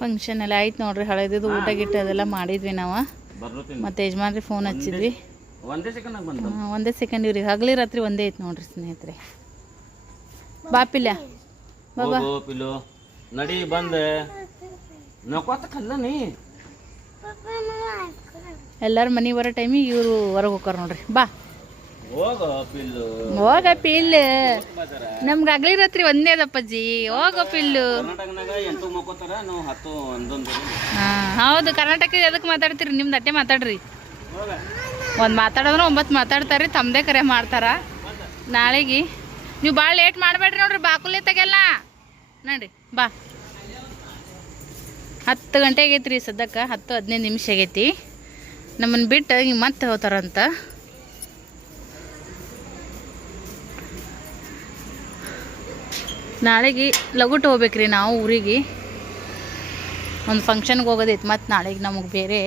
Function ಎಲ್ಲ ಆಯ್ತು ನೋಡ್ರಿ ಹಳದಿದ್ದು ಊಟ ಗಿಟ್ಟ ಅದೆಲ್ಲ ಮಾಡಿದ್ವಿ ನಾವು. ಮತ್ತೆ ಯಜಮಾನ್ರಿ ಫೋನ್ ಹಚ್ಚಿದ್ವಿ. ಒಂದೇ ಸೆಕೆಂಡ್ ಇವ್ರಿಗೆ. ಹಗಲಿ ರಾತ್ರಿ ಒಂದೇ ಐತೆ ನೋಡ್ರಿ ಸ್ನೇಹಿತರೆ. ಬಾಪಿಲ್ಲ ಬಾಬಾ ಹೋಗು ಪಿಲು ನಡಿ ಬಂದೆ. ನಕೋತ ಕಲ್ಲ ನೀ. ಎಲ್ಲಾರು ಮನೆ ಬರೋ ಟೈಮಿಗೆ ಇವರು ಹೊರಗೆ ಹೋಗಾರ ನೋಡ್ರಿ. ಬಾ. ಹೋಗ ಪಿಲ್ಲು ನಮ್ಗೆ ಹಗಲಿ ರಾತ್ರಿ ಒಂದೇ ಅದಪ್ಪಜ್ಜಿ ಹೋಗ ಪಿಲ್ಲು ಹೌದು ಕರ್ನಾಟಕ ಎದಕ್ಕೆ ಮಾತಾಡ್ತೀರಿ? ನಿಮ್ದು ಅಟ್ಟೆ ಮಾತಾಡ್ರಿ. ಒಂದು ಮಾತಾಡಿದ್ರೆ ಒಂಬತ್ತು ಮಾತಾಡ್ತಾರೆ ತಮ್ಮದೇ ಕರೆ ಮಾಡ್ತಾರ. ನಾಳೆಗೆ. ನೀವು ಭಾಳ ಲೇಟ್ ಮಾಡಬೇಡ್ರಿ ನೋಡ್ರಿ ಬಾಕುಲೆ ತೆಗೆಲ್ಲ. ನೋಡ್ರಿ ಬಾ. ಹತ್ತು ಗಂಟೆ ಆಗೈತ್ರಿ ರೀ ಸದ್ಯಕ್ಕೆ ಹತ್ತು ಹದಿನೈದು ನಿಮಿಷ ಆಗೈತಿ. ನಮ್ಮನ್ನು ಬಿಟ್ಟು ಹಿಂಗೆ ಮತ್ತೆ ಹೋಗ್ತಾರಂತ ನಾಳೆಗೆ ಲಗುಟ್ ಹೋಗ್ಬೇಕ್ರಿ ನಾವು ಊರಿಗೆ. ಒಂದು ಫಂಕ್ಷನ್ಗೆ ಹೋಗೋದೈತೆ ಮತ್ತು ನಾಳೆಗೆ ನಮಗೆ ಬೇರೆ.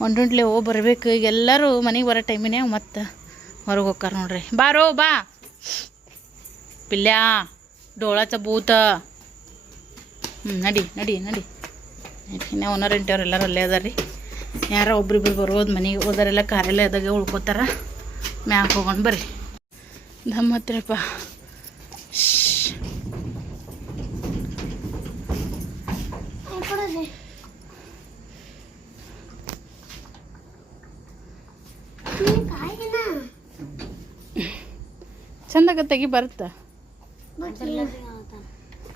ಒಂದುಂಟ್ಲೆ ಹೋಗಿ ಬರಬೇಕು. ಈಗ ಎಲ್ಲರೂ ಮನೆಗೆ ಬರೋ ಟೈಮಿನೇ ಮತ್ತೆ ಹೊರಗೆ ಹೋಗ್ತಾರೆ ನೋಡ್ರಿ. ಬಾರೋ ಬಾ. ಪಿಲ್ಯಾ, ಡೋಳ ಚಬೂತ ಹ್ಞೂ ನಡಿ ನಡಿ ನಡಿ. ಇನ್ನು ಓನರ್ ಎಂಟವ್ರು ಎಲ್ಲರೂ ಅಲ್ಲೇ ಅದಾರ ರೀ ಯಾರೋ ಒಬ್ರಿಬ್ರು ಬರೋದು ಮನೆಗೆ ಹೋದರೆಲ್ಲ ಕಾರ್ಯಾಲಯದಾಗೆ ಉಳ್ಕೋತಾರ. ಮ್ಯಾಕ್ ಹೋಗೋಣ ಬರ್ರಿ. ನಮ್ಮ ಹತ್ರಪ್ಪ. ಚಂದಾಗ ತೆಗಿ ಬರುತ್ತ?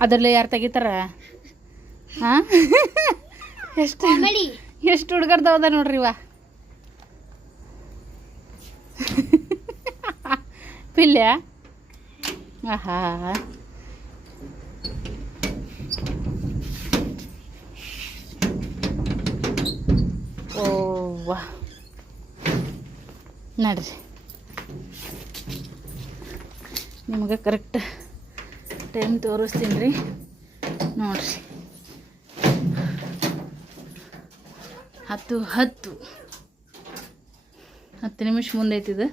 ಅದರಲ್ಲಿ ಯಾರು ತೆಗಿತಾರ? ಹಾಂ? ಎಷ್ಟು ಎಷ್ಟು ಹುಡುಗರ್ದವದ ನೋಡ್ರಿ ಇವ? ಪಿಲ್ಯ? ಆಹಾ. ಓ ನಡ್ರಿ. ನಿಮಗೆ ಕರೆಕ್ಟ್ ಟೈಮ್ ತೋರಿಸ್ತೀನಿ ರೀ. ನೋಡ್ರಿ. ಹತ್ತು ಹತ್ತು. ಹತ್ತು ನಿಮಿಷ ಮುಂದೆ ಐತಿದು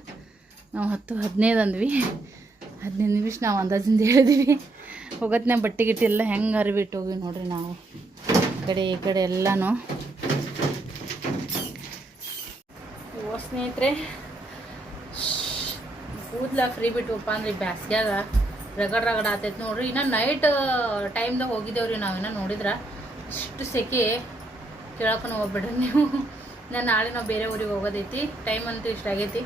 ನಾವು ಹತ್ತು, ಹದಿನೈದು ಅಂದ್ವಿ. ಹದಿನೈದು ನಿಮಿಷ ನಾವು ಅಂದಾಜಿಂದ ಹೇಳಿದ್ವಿ. ಹೋಗತ್ನಾಗ ಬಟ್ಟೆ ಗಿಟ್ಟಿ ಎಲ್ಲ ಹೆಂಗೆ ಅರಿಬಿಟ್ಟು ಹೋಗಿ ನೋಡ್ರಿ ನಾವು. ಈ ಕಡೆ ಈ ಕಡೆ ಎಲ್ಲನೂ. ಸ್ನೇಹಿತರೆ ಕೂದ್ಲ ಫ್ರೀ ಬಿಟ್ಟುಪ್ಪ ಅಂದ್ರೆ ಬ್ಯಾಸ್ಗ್ಯಾಗ ರಗಡ್ ರಗಡ ಆತೈತ್ ನೋಡ್ರಿ. ಇನ್ನು ನೈಟ್ ಟೈಮ್ದಾಗ ಹೋಗಿದ್ದೇವ್ರಿ ನಾವು ನಾವೇನ ನೋಡಿದ್ರ. ಇಷ್ಟು ಸೆಕೆ ಕೇಳಕ್ಕೂ ಹೋಗ್ಬೇಡ್ರಿ ನೀವು. ನಾನು ನಾಳೆ ನಾವು ಬೇರೆ ಊರಿಗೆ ಹೋಗೋದೈತಿ. ಟೈಮ್ ಅಂತೂ ಇಷ್ಟ ಆಗೈತಿ.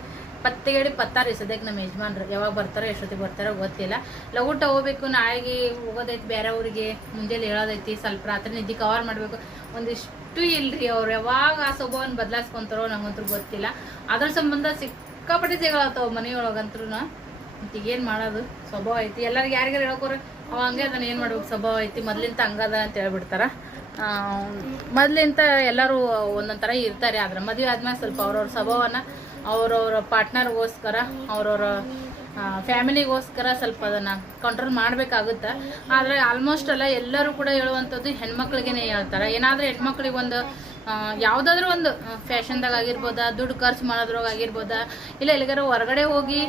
ಪತ್ತೆಗಡಿ ಪತ್ತಾರಿ ಸದ್ಯಕ್ಕೆ ನಮ್ಮ ಯಜಮಾನ್ರು. ಯಾವಾಗ ಬರ್ತಾರೋ, ಎಷ್ಟೊತ್ತಿಗೆ ಬರ್ತಾರೋ ಗೊತ್ತಿಲ್ಲ. ಲಗುಟ ಹೋಗ್ಬೇಕು, ನಾಳೆಗೆ ಹೋಗೋದೈತಿ ಬೇರೆ ಊರಿಗೆ. ಮುಂಜಾನೆ ಹೇಳೋದೈತಿ, ಸ್ವಲ್ಪ ರಾತ್ರಿ ನಿದ್ದೆ ಕವರ್ ಮಾಡಬೇಕು. ಒಂದಿಷ್ಟು ಇಲ್ರಿ ಅವ್ರು. ಯಾವಾಗ ಆ ಸ್ವಭಾವನ ಬದಲಾಯಿಸ್ಕೊಂತಾರೋ ನಂಗಂತೂ ಗೊತ್ತಿಲ್ಲ. ಅದ್ರ ಸಂಬಂಧ ಸಿಕ್ಕಾಪಟ್ಟೆ ಜಗಳಾಗ್ತಾವ ಮನೆಯೊಳಗಂತ್ರು ಏನು ಮಾಡೋದು? ಸ್ವಭಾವ ಐತಿ. ಎಲ್ಲರಿಗೆ ಯಾರಿಗಾರು ಹೇಳಕೋರ? ಅವ ಹಂಗೆ ಅದನ್ನ ಏನು ಮಾಡ್ಬೇಕು? ಸ್ವಭಾವ ಐತಿ. ಮೊದ್ಲಿಂತ ಹಂಗದ ಅಂತ ಹೇಳ್ಬಿಡ್ತಾರ. ಮೊದ್ಲಿಂತ ಎಲ್ಲರೂ ಒಂದೊಂದು ಥರ ಇರ್ತಾರೆ. ಆದ್ರೆ ಮದುವೆ ಆದ್ಮೇಲೆ ಸ್ವಲ್ಪ ಅವ್ರವ್ರ ಸ್ವಭಾವನ ಅವ್ರವ್ರ ಪಾರ್ಟ್ನರ್ಗೋಸ್ಕರ, ಅವ್ರವ್ರ ಫ್ಯಾಮಿಲಿಗೋಸ್ಕರ ಸ್ವಲ್ಪ ಅದನ್ನು ಕಂಟ್ರೋಲ್ ಮಾಡಬೇಕಾಗುತ್ತೆ. ಆದರೆ ಆಲ್ಮೋಸ್ಟ್ ಎಲ್ಲ ಎಲ್ಲರೂ ಕೂಡ ಹೇಳುವಂಥದ್ದು ಹೆಣ್ಮಕ್ಳಿಗೇನೆ ಹೇಳ್ತಾರೆ. ಏನಾದರೂ ಹೆಣ್ಮಕ್ಳಿಗೆ ಒಂದು ಯಾವುದಾದ್ರೂ ಒಂದು ಫ್ಯಾಷನ್ದಾಗ ಆಗಿರ್ಬೋದ, ದುಡ್ಡು ಖರ್ಚು ಮಾಡೋದ್ರಾಗ ಆಗಿರ್ಬೋದ, ಇಲ್ಲ ಎಲ್ಲಿಗಾರ ಹೊರಗಡೆ ಹೋಗಿ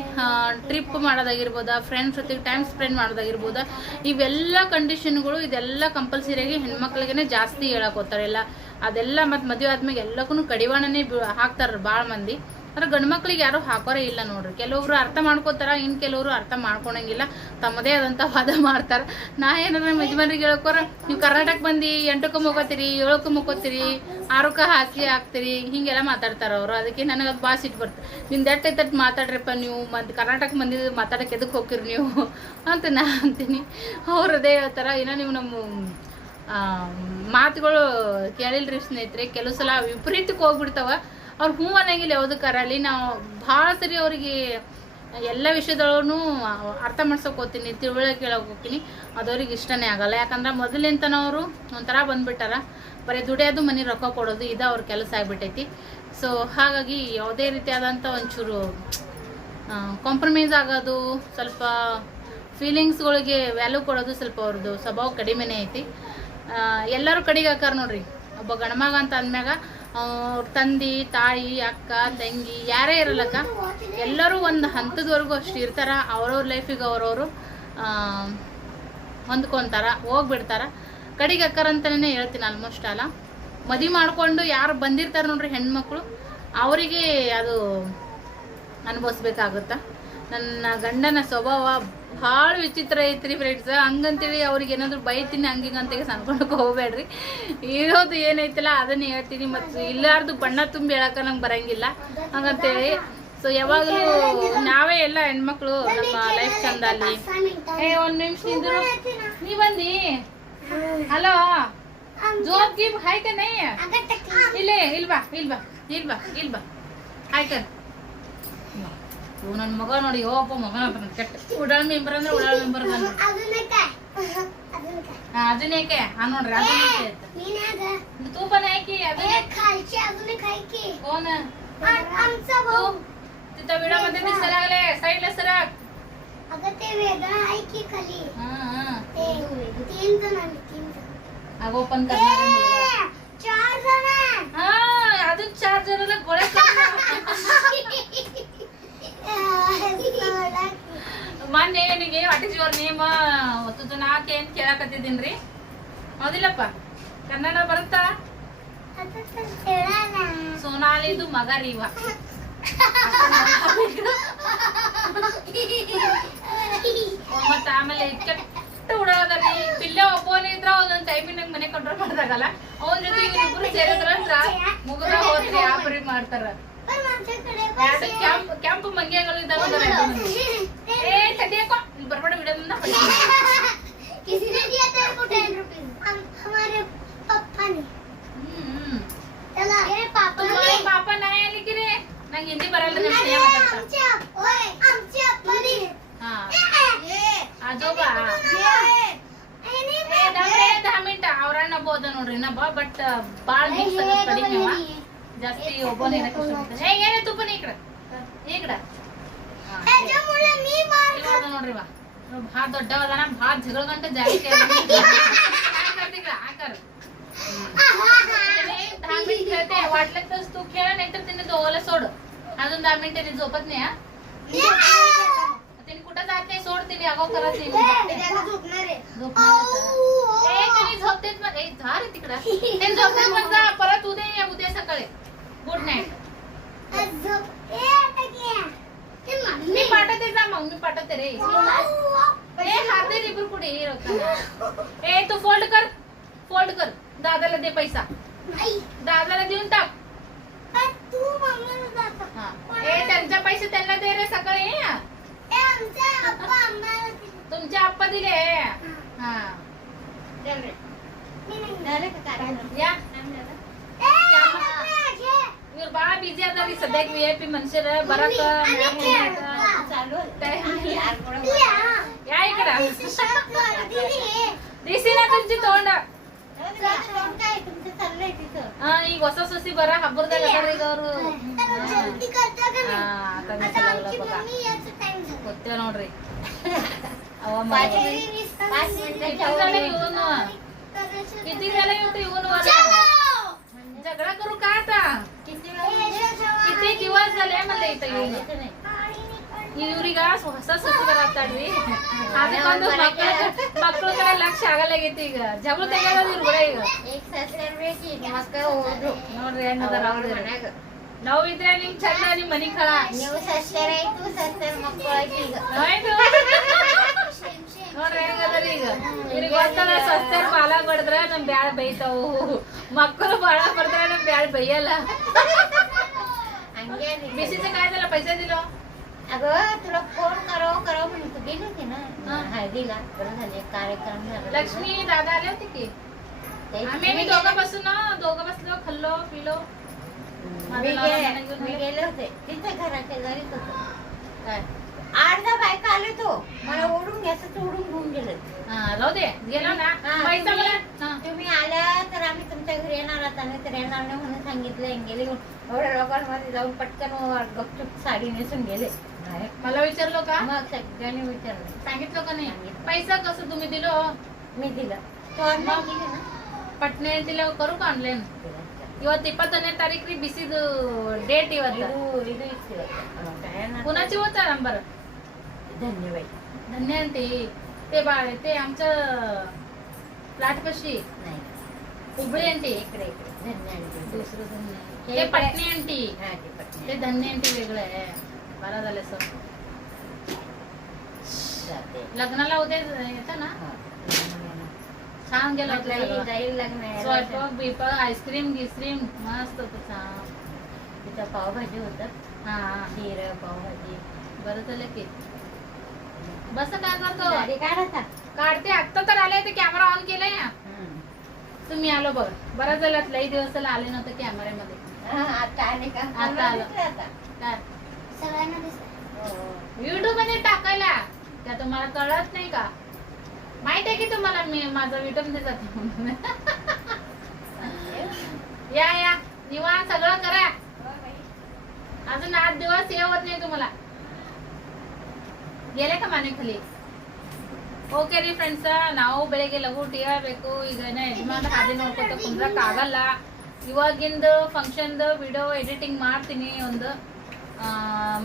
ಟ್ರಿಪ್ ಮಾಡೋದಾಗಿರ್ಬೋದ ಫ್ರೆಂಡ್ಸ್ ಜೊತೆಗೆ ಟೈಮ್ ಸ್ಪೆಂಡ್ ಮಾಡೋದಾಗಿರ್ಬೋದ, ಇವೆಲ್ಲ ಕಂಡೀಷನ್ಗಳು ಇದೆಲ್ಲ ಕಂಪಲ್ಸರಿಯಾಗಿ ಹೆಣ್ಮಕ್ಳಿಗೆ ಜಾಸ್ತಿ ಹೇಳಕ್ ಹೋಗ್ತಾರೆ. ಎಲ್ಲ, ಅದೆಲ್ಲ ಮತ್ತು ಮದುವೆ ಆದ್ಮೇಲೆ ಎಲ್ಲಕ್ಕೂ ಕಡಿವಾಣನೇ ಹಾಕ್ತಾರೆ ಭಾಳ ಮಂದಿ. ಆದ್ರೆ ಗಂಡು ಮಕ್ಳಿಗೆ ಯಾರು ಹಾಕೋರೇ ಇಲ್ಲ ನೋಡ್ರಿ. ಕೆಲವರು ಅರ್ಥ ಮಾಡ್ಕೋತಾರ ಇನ್ನು ಕೆಲವರು ಅರ್ಥ ಮಾಡ್ಕೊಳಂಗಿಲ್ಲ. ತಮ್ಮದೇ ಆದಂಥ ವಾದ ಮಾಡ್ತಾರ. ನಾ ಏನಾರ ನಮ್ಮ ಯಜಮಾನ್ರಿಗೆ ಹೇಳ್ಕೊರ, ನೀವು ಕರ್ನಾಟಕ ಬಂದು, ಎಂಟಕ್ಕೆ ಮುಗೋತೀರಿ ಏಳಕ್ಕೆ ಮುಗೋತೀರಿ ಆರಕ್ಕೆ ಹಾಸಿಗೆ ಹಾಕ್ತೀರಿ, ಹಿಂಗೆಲ್ಲ ಮಾತಾಡ್ತಾರ ಅವರು. ಅದಕ್ಕೆ ನನಗೆ ಅದು ಭಾಳ ಸಿಟ್ಟು ಬರ್ತದೆ ನಿಮ್ದು ಎಟ್ಟು ಮಾತಾಡ್ರಪ್ಪ ನೀವು ಮತ್ತು ಕರ್ನಾಟಕ ಬಂದಿದ್ದು ಮಾತಾಡಕ್ಕೆ ಎದಕ್ಕೆ ಹೋಗಿರಿ ನೀವು? ಅಂತ ನಾ ಅಂತೀನಿ. ಅವ್ರು ಅದೇ ಹೇಳ್ತಾರ ಏನೋ ನೀವು ನಮ್ಮ ಮಾತುಗಳು ಕೇಳಿಲ್ರಿ ಸ್ನೇಹಿತರೆ, ಕೆಲವು ಸಲ ವಿಪರೀತಕ್ಕೆ ಹೋಗ್ಬಿಡ್ತಾವ. ಅವ್ರು ಹ್ಞೂ ಅನ್ನಂಗಿಲ್ಲ ಯಾವುದಕ್ಕಾರ ಅಲ್ಲಿ ನಾವು ಭಾಳ ಸರಿ ಅವರಿಗೆ ಎಲ್ಲ ವಿಷಯದೊಳಗೂ ಅರ್ಥ ಮಾಡ್ಸೋಕೆ ಹೋಗ್ತೀನಿ, ತಿಳುವಳಿಕೆ ಕೇಳೋಕೆ ಹೋಗ್ತೀನಿ. ಅದು ಅವ್ರಿಗೆ ಇಷ್ಟನೇ ಆಗಲ್ಲ. ಯಾಕಂದ್ರೆ ಮೊದಲಿಂತನವರು ಒಂಥರ ಬಂದುಬಿಟ್ಟಾರ. ಬರೀ ದುಡಿಯೋದು, ಮನೆ ರೊಕ್ಕ ಕೊಡೋದು, ಇದು ಅವ್ರ ಕೆಲಸ ಆಗಿಬಿಟ್ಟೈತಿ ಸೊ ಹಾಗಾಗಿ ಯಾವುದೇ ರೀತಿಯಾದಂಥ ಒಂಚೂರು ಕಾಂಪ್ರಮೈಸ್ ಆಗೋದು, ಸ್ವಲ್ಪ ಫೀಲಿಂಗ್ಸ್ಗಳಿಗೆ ವ್ಯಾಲ್ಯೂ ಕೊಡೋದು ಸ್ವಲ್ಪ ಅವ್ರದ್ದು ಸ್ವಭಾವ ಕಡಿಮೆನೇ ಐತಿ. ಎಲ್ಲರೂ ಕಡೆಗೆ ಹಾಕಾರ ನೋಡ್ರಿ. ಒಬ್ಬ ಗಣಮಗ ಅಂತ ಅಂದ್ಮ್ಯಾಗ ಅವ್ರ ತಂದಿ, ತಾಯಿ, ಅಕ್ಕ, ತಂಗಿ, ಯಾರೇ ಇರಲ್ಲಕ್ಕ ಎಲ್ಲರೂ ಒಂದು ಹಂತದವರೆಗೂ ಅಷ್ಟು ಇರ್ತಾರ. ಅವ್ರವ್ರ ಲೈಫಿಗೆ ಅವ್ರವರು ಹೊಂದ್ಕೊತಾರ, ಹೋಗ್ಬಿಡ್ತಾರ. ಕಡಿಗೆ ಅಕ್ಕರಂತಲೇ ಹೇಳ್ತೀನಿ ಆಲ್ಮೋಸ್ಟ್ ಅಲ್ಲ. ಮದುವೆ ಮಾಡಿಕೊಂಡು ಯಾರು ಬಂದಿರ್ತಾರೆ ನೋಡ್ರಿ ಹೆಣ್ಮಕ್ಳು, ಅವರಿಗೆ ಅದು ಅನುಭವಿಸ್ಬೇಕಾಗುತ್ತ. ನನ್ನ ಗಂಡನ ಸ್ವಭಾವ ಭಾಳ ವಿಚಿತ್ರ ಐತ್ರಿ ಫ್ರೆಂಡ್ಸ್ ಹಂಗಂತೇಳಿ ಅವ್ರಿಗೆ ಏನಾದ್ರು ಬೈತೀನಿ ಹಂಗಿಂಗ್ ಅಂತ ಅನ್ಕೊಳಕ್ ಹೋಗ್ಬೇಡ್ರಿ. ಇರೋದು ಏನೈತಿಲ್ಲ ಅದನ್ನ ಹೇಳ್ತೀನಿ. ಮತ್ತು ಇಲ್ಲಾರ್ದು ಬಣ್ಣ ತುಂಬಿ ಹೇಳಕ ನಂಗೆ ಬರಂಗಿಲ್ಲ. ಹಂಗಂತೇಳಿ. ಸೊ ಯಾವಾಗಲೂ ನಾವೇ ಎಲ್ಲ ಹೆಣ್ಮಕ್ಳು ನಮ್ಮ ಲೈಫ್ ಚಂದ ಅಲ್ಲಿ. ಏ, ಒಂದು ನಿಮಿಷ ನಿಂದ್ರು. ನೀ ಬಂದಿ? ಹಲೋ ಜೋತ್ ಗಿಮ್ ಹಾಯ್ಕ ನೈ ಇಲ್ಲೇ, ಇಲ್ವಾ ಇಲ್ವಾ ಇಲ್ವಾ ಇಲ್ವಾ. ಹಾಯ್ಕನ್ ಇವ್ ನನ್ ಮಗ ನೋಡಿ ಓಪ ಮಗನ ಅಂತ ಕೆಟ್ಟ ಉಡಾಳ್ ಮೆಂಬರ್ ಅಂದ್ರೆ ಉಡಾಳ್ ಮೆಂಬರ್ ಅದನ್ನೇಕೆ ಹಾ ನೋಡ್ರಿ ಅದನ್ನೇಕೆ ತೂಪನ ಹಾಕಿ ಅದನ್ನೇ कोण तू तिथं विडा मध्ये दिसायला लागले साईडला सरक अगं ते वेगळं आहे की खाली हा हा ते तीन जण आले तीन जण अगो पण करणार आहे मुलगा. ए, चार जण आहे. हा ಮೊನ್ನೆ ನಿಮಗೆ ವಾಟ್ ಇಸ್ ಯುವರ್ ನೇಮ್ ಹೊತ್ತದು ನಾಕೆ ರೀ ಕೇಳಕತ್ತಿದ್ದೀನ್ರಿ. ಹೌದಿಲ್ಲಪ್ಪ. ಕನ್ನಡ ಬರುತ್ತಾ? ಸೋನಾಲಿದು ಮಗ ರೀವ. ಮತ್ತ ಆಮೇಲೆ ಕೆಟ್ಟ ಉಡಾದರಿ ಪಿಲ್ಲೆ ಒಬ್ಬನೇ ಇದ್ರ ಒಂದೊಂದ್ ಟೈಮಿನ ಮನೆ ಕಂಟ್ರೋಲ್ ಮಾಡ್ದಾಗಲ್ಲ? ಅವನ ಜೊತೆ ಇವ್ರಿಬ್ರು ಸೇರಿದ್ರ ಮುಗಿದ ಹೋದ್ರಿ ಆಪರೇಟ್ ಮಾಡ್ತಾರ. पण माझ्याकडे ಎರಡು पैसे ಕ್ಯಾಂಪ್ ಕ್ಯಾಂಪ್ ಮಂಗ್ಯಗಳು ಇದ್ದಾವ ते- ಏ ತಡಿಯಕ್ಕೋ ಇಲ್ಲಿ ಬರ್ಬೇಡ ವಿಡಿಯೋ ಮುಂದೆ किसी ने दिया तेरे को टेन रुपीज हम हमारे पापा ने हम्म चला मेरे पापा तुम्हाला ने पापा नाही आली की रे ನಂಗೆ ಹಿಂದಿ ಬರಲ್ಲ अरे, ನಾನು ಸ್ನೇಹ ಮಾತಾಡ್ತಾ आमच्या ओय आमच्या परी ಹಾ ये ಆಜೋಬಾ ये नहीं ಏ ದಮ್ರೆ ದಹ ಮಿನಿಟ್ ಅವ್ರಣ್ಣ ಬೋದ ನೋಡ್ರಿ ನಾ ಬಾ ಬಟ್ ಬಾಳ್ ಮಿಕ್ಸ್ ಆಗತ್ ಕಡಿಮೆ ಅವ. ಜಾಸ್ತಿ ಒಬ್ಬನೇ ಇರಕ್ ಇಷ್ಟಪಡ್ತಾನೆ ಏ ಏನೇ ತುಪ್ಪನ ಈ ಕಡೆ ಈ ಕಡೆ ಹಾ, त्याच्यामुळे मी मार ಇಲ್ಲಿ ಹೋದ ನೋಡ್ರಿ ವಾ ಭಾಳ ದೊಡ್ಡವಲ್ಲ ನಾ ಭಾಳ ಜಗಳ ಗಂಟೆ ಜಾಸ್ತಿ आकार दहा मिनिट खेळते वाटलं तर तू खेळ नाही तर तिने दोघाला सोड अजून दहा मिनिट तिने झोपत नाही हा तिने कुठं जात नाही सोड तिने अगो करत नाही झोपणार आहे झोपणार नाही. ए, तिने झोपतेच मग ए जा रे तिकडं ते झोपते मग जा परत उद्या ये उद्या सकाळी गुड नाईट मी पाठवते जा मग मी पाठवते रे. ए हाते कुठे ये रक्ताना. ए तू फोल्ड कर. फोल्ड कर. दादाला दे पैसा. दादाला देऊन टाक. ए त्यांचा पैसे त्यांना दे रे सकाळी ए आमचा अप्पा आम्हाला दिले. तुमचे आप्पा दिले. ಸದ್ಯಕ್ಕೆ ವಿ ಐ ಪಿ ಮನುಷ್ಯರ ಬರಕ ಯಾ ಈ ಕಡ ದಿಸಿನ ತುಮಚಿ ತಗೊಂಡ ಹಾ ಈಗ ಹೊಸ ಸೊಸಿ ಬರ ಹಬ್ಬದಾಗ ಅದಾರ ಈಗ ಅವರು ಗೊತ್ತೇವ ನೋಡ್ರಿ ಅವ ಇವನು ಇದ್ದಿದ್ದಲ್ಲ ಇವತ್ತು ಇವನು ಜಗಳ ಕರು ಕಾಟ ಐತೈತಿ ವರ್ಷ ಇವ್ರೀಗ ಹೊಸ ಸಸಿಗಳು ಆಗ್ತಾಡ್ರಿ ಅದಕ್ಕೊಂದು ಮಕ್ಕಳ ಮಕ್ಕಳ ಕಡೆ ಲಕ್ಷ ಆಗಲಾಗೈತಿ ಈಗ. ಜಗಳ ತೆಗೆಯೋದು ಇವ್ರ ಗುರ ಈಗ. ನೋಡ್ರಿ ಏನದಾರ ಅವ್ರ ನಾವು ಇದ್ರೆ ನಿಮ್ ಚಂದ ನಿಮ್ ಮನಿ ಕಳ. ನೀವು ಸಸ್ಯರ ಆಯ್ತು ಸಸ್ಯರ ಮಕ್ಕಳು ನೋಡ್ರಿ ಹೆಂಗದಾರ ಈಗ. ಇವ್ರಿಗೆ ಬಾಲ ಬಡದ್ರ ನಮ್ ಬ್ಯಾಳ ಬೈತಾವು. ಮಕ್ಕಳು ಬಾಳ ಬಡದ್ರ ನಮ್ ಬ್ಯಾಳ ಬೈಯಲ್ಲ. बिसीचे काय झालं? पैसे दिलो? अगं तुला फोन करावं करावं म्हणून तू गेली होती ना. हा. हळदीला बरं झाले कार्यक्रम झाला लक्ष्मी दादा आले होते की? ते- आम्ही आम्ही दोघं बसू ना दोघं बसलो खाल्लो पिलो. मी गे- मी गेले. होते. तिथे घराच्या घरीच होतो. काय? अर्धा बायका आले तो मला ओढून घ्यायचं तर ओढून घेऊन गेले. हा राहू दे. गेलो ना. हा, पैसा तुम्ही- मला हा. तुम्ही आल्या तर आम्ही तुमच्या घरी येणार आता नाही तर येणार नाही म्हणून सांगितलं आणि गेले एवढ्या लोकांमध्ये जाऊन पटकन गपचूप साडी नेसून गेले नाही. मला विचारलो का मग सगळ्यांनी विचारलं सांगितलं का नाही सांगितलं. पैसा कसं तुम्ही दिलो मी दिलं तो ऑनलाईन दिले ना ಪಟ್ನೆ ಅಂತಿಲ್ಲ ಕರು ಆನ್ಲೈನ್ ಇವತ್ತು ಇಪ್ಪತ್ತೊಂದನೇ ತಾರೀಕು ರೀ ಬಿಸಿದು ಡೇಟ್ ಇವತ್ತು ಇದು ಇದು ಇತ್ತು ಇವತ್ತು. ಅಹ್, काय ना- कुणाची होता नंबर धन्यवाद धन्य ते ते बाळ ते आमचं प्लाट पशी नाही हुबळी आंटी इकडे इकडे. धन्य दुसरं धन्य हे पटणी आंटी. हा ते धन्य आंटी वेगळं आहे. बरं झालं सर. जाते. लग्नाला उद्या येतं ना? हा. छान गेलं होतं म्हटलं सगळं. ही जाईल लग्न आहे. स्वयंपाक बिपाक आईस्क्रीम गिस्क्रीम मस्त होतं छान. तिथं पावभाजी होतं. हा. खीर पावभाजी. बरं झालं की. बस काय करतो? गाडी काढता काढते. आत्ता तर आले ते कॅमेरा ऑन केलाय. तुम्ही आलो बघ बरं झालं लई दिवस आले नव्हतं कॅमेऱ्यामध्ये. आता आता युट्यूबमध्ये टाकायला. त्या तुम्हाला कळत नाही का? माहीत आहे की तुम्हाला मी माझा विटम देतात या या. निवा सगळं करा. अजून आठ दिवस येवत नाही तुम्हाला. गेले का माने खाली ಓಕೆ ರೀ ಫ್ರೆಂಡ್ಸ ನಾವು ಬೆಳಿಗ್ಗೆ ಲಘು ಟೀ ಆಗಬೇಕು. ಈಗ ಯಜಮಾನ ಹಾದಿ ನೋಡ್ಕೊತ ಕುಂದ್ರಕ್ ಆಗಲ್ಲ. ಇವಾಗಿಂದು ಫಂಕ್ಷನ್ದು ವಿಡಿಯೋ ಎಡಿಟಿಂಗ್ ಮಾಡ್ತೀನಿ ಒಂದು.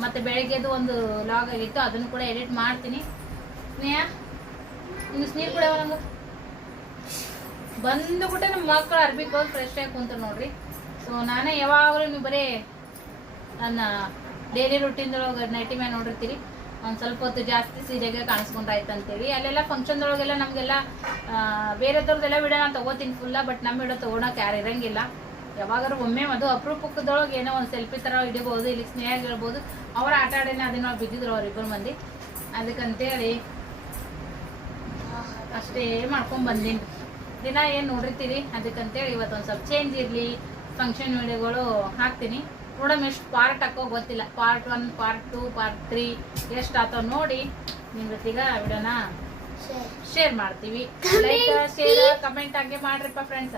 ಮತ್ತು ಬೆಳಿಗ್ಗೆದು ಒಂದು ಲಾಗ್ ಆಗಿತ್ತು, ಅದನ್ನು ಕೂಡ ಎಡಿಟ್ ಮಾಡ್ತೀನಿ. ಸ್ನೇಹ ಇನ್ನು ಸ್ನೇಹ ಕೂಡ ನಂಗೆ ಬಂದುಬಿಟ್ಟೆ ನಮ್ಮ ಮಕ್ಕಳು ಅರ್ಬಿಗೆ ಹೋಗಿ ಫ್ರೆಶ್ ಆಗಿ ಕುಂತು ನೋಡ್ರಿ. ಸೊ ನಾನೇ ಯಾವಾಗಲೂ ನೀವು ಬರೀ ನನ್ನ ಡೈಲಿ ರುಟೀನ್ದೊಳಗೆ ನೈಟಿ ಮ್ಯಾಗ ನೋಡಿರ್ತೀರಿ. ಒಂದು ಸ್ವಲ್ಪ ಹೊತ್ತು ಜಾಸ್ತಿ ಸೀರೆಗೆ ಕಾಣಿಸ್ಕೊಂಡಾಯ್ತು ಅಂತೇಳಿ ಅಲ್ಲೆಲ್ಲ ಫಂಕ್ಷನ್ದೊಳಗೆಲ್ಲ ನಮಗೆಲ್ಲ ಬೇರೆದವ್ರದ್ದೆಲ್ಲ ವಿಡಿಯೋ ನಾನು ತಗೋತೀನಿ ಫುಲ್ಲ ಬಟ್ ನಮ್ಮ ವಿಡಿಯೋ ತೊಗೊಳಕ್ಕೆ ಯಾರು ಇರಂಗಿಲ್ಲ. ಯಾವಾಗಾರು ಒಮ್ಮೆ ಅದು ಅಪರೂಪಕ್ಕದೊಳಗೆ ಏನೋ ಒಂದು ಸೆಲ್ಫಿ ಥರ ಹಿಡಿಬೋದು ಇಲ್ಲಿ ಸ್ನೇಹ ಹೇಳ್ಬೋದು. ಅವ್ರ ಆಟ ಆಡೇನೆ ಅದನ್ನ ಬಿದ್ದಿದ್ರು ಅವ್ರಿಬ್ಬರು ಮಂದಿ. ಅದಕ್ಕಂತೇಳಿ ಅಷ್ಟೇ ಮಾಡ್ಕೊಂಡು ಬಂದೀನಿ. ದಿನ ಏನು ನೋಡಿರ್ತೀರಿ? ಅದಕ್ಕಂತೇಳಿ ಇವತ್ತು ಒಂದು ಸ್ವಲ್ಪ ಚೇಂಜ್ ಇರಲಿ ಫಂಕ್ಷನ್ ವಿಡಿಯೋಗಳು ಹಾಕ್ತೀನಿ. ನೋಡಮ್ ಎಷ್ಟು ಪಾರ್ಟ್ ಹಾಕೋ ಗೊತ್ತಿಲ್ಲ. Part one part two part three ಎಷ್ಟು ಆತೋ ನೋಡಿ ನಿಮ್ಮ ಜೊತೆಗ ವಿಡಿಯೋನ ಶೇರ್ ಮಾಡ್ತೀವಿ. ಲೈಕ್ ಶೇರ್ ಕಮೆಂಟ್ ಹಾಗೆ ಮಾಡ್ರಿಪ್ಪ ಫ್ರೆಂಡ್ಸ್